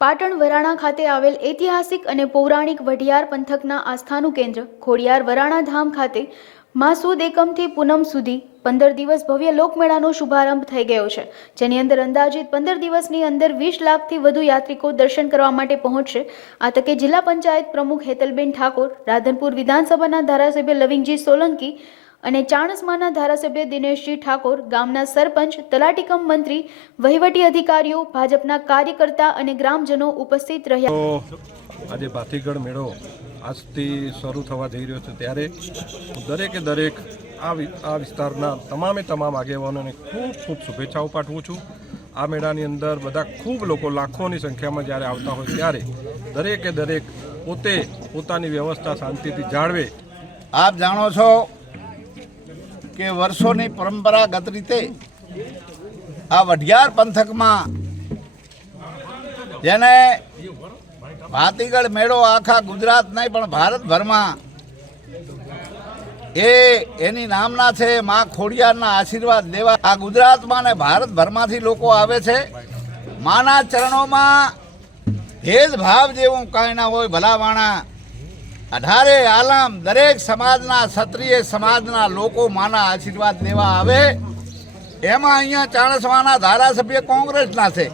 પાટણ વરાણા ખાતે આવેલ ઐતિહાસિક અને પૌરાણિક વઢિયાર પંથકના આસ્થાનું કેન્દ્ર ખોડિયાર વરાણા ધામ ખાતે માસુદ એકમથી પૂનમ સુધી 15 દિવસ ભવ્ય લોકમેળાનો શુભારંભ થઈ ગયો છે, જેની અંદર અંદાજિત 15 દિવસની અંદર 20 લાખથી વધુ યાત્રિકો દર્શન કરવા માટે પહોંચશે। આ તકે જિલ્લા પંચાયત પ્રમુખ હેતલબેન ઠાકોર, રાધનપુર વિધાનસભાના ધારાસભ્ય લવિંગજી સોલંકી અને ચાણસ્માના ધારાસભ્ય દિનેશજી ઠાકોર, ગામના સરપંચ, તલાટીકમ મંત્રી, વહીવટી અધિકારીઓ, ભાજપના કાર્યકર્તા અને ગ્રામજનો ઉપસ્થિત રહ્યા। આજે ભાતીગઢ મેળો આજથી શરૂ થવા જઈ રહ્યો છે, ત્યારે દરેકે દરેક આ વિસ્તારના તમામ આગેવાનોને ખૂબ શુભેચ્છાઓ પાઠવું છું। આ મેળાની અંદર બધા ખૂબ લોકો લાખોની સંખ્યામાં જ્યારે આવતા હોય ત્યારે દરેકે દરેક પોતે પોતાની વ્યવસ્થા શાંતિથી જાળવે। આપ જાણો છો કે વર્ષોની પરંપરાગત રીતે આ વઢિયાર પંથકમાં જેને ભાતીગઢ મેળો આખા ગુજરાત નહીં પણ ભારતભરમાં એની નામના છે માં ખોડિયારના આશીર્વાદ લેવા આ ગુજરાતમાં ને ભારતભરમાંથી લોકો આવે છે। માના ચરણોમાં ભેદભાવ જેવું કાંઈ ના હોય, ભલાવાણા 18 આલમ દરેક સમાજના ક્ષત્રિય સમાજના લોકો માના આશીર્વાદ લેવા આવે। એમાં અહીંયા ચાણસ્માના ધારાસભ્ય કોંગ્રેસના છે,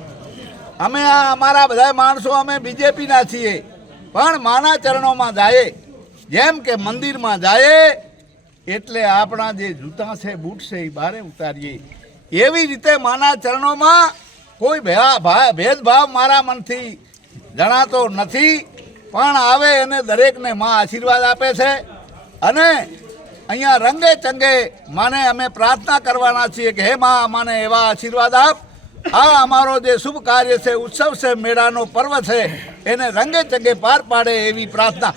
અમે અમારા બધા માણસો અમે બીજેપીના છીએ, પણ માના ચરણોમાં જાય જેમ કે મંદિરમાં જાય એટલે આપણા જે જૂતા છે બૂટ છે એ બારે ઉતારીએ, એવી રીતે માના ચરણોમાં કોઈ ભેદભાવ મારા મનથી જણાતો નથી, પણ આવે એને દરેકને માં આશીર્વાદ આપે છે। અને અહીંયા રંગે ચંગે માને અમે પ્રાર્થના કરવાના છીએ કે હે માં મને એવા આશીર્વાદ આપ। આ અમારો જે શુભ કાર્ય છે, ઉત્સવ છે, મેળાનો પર્વ છે, એને રંગે ચંગે પાર પાડે એવી પ્રાર્થના।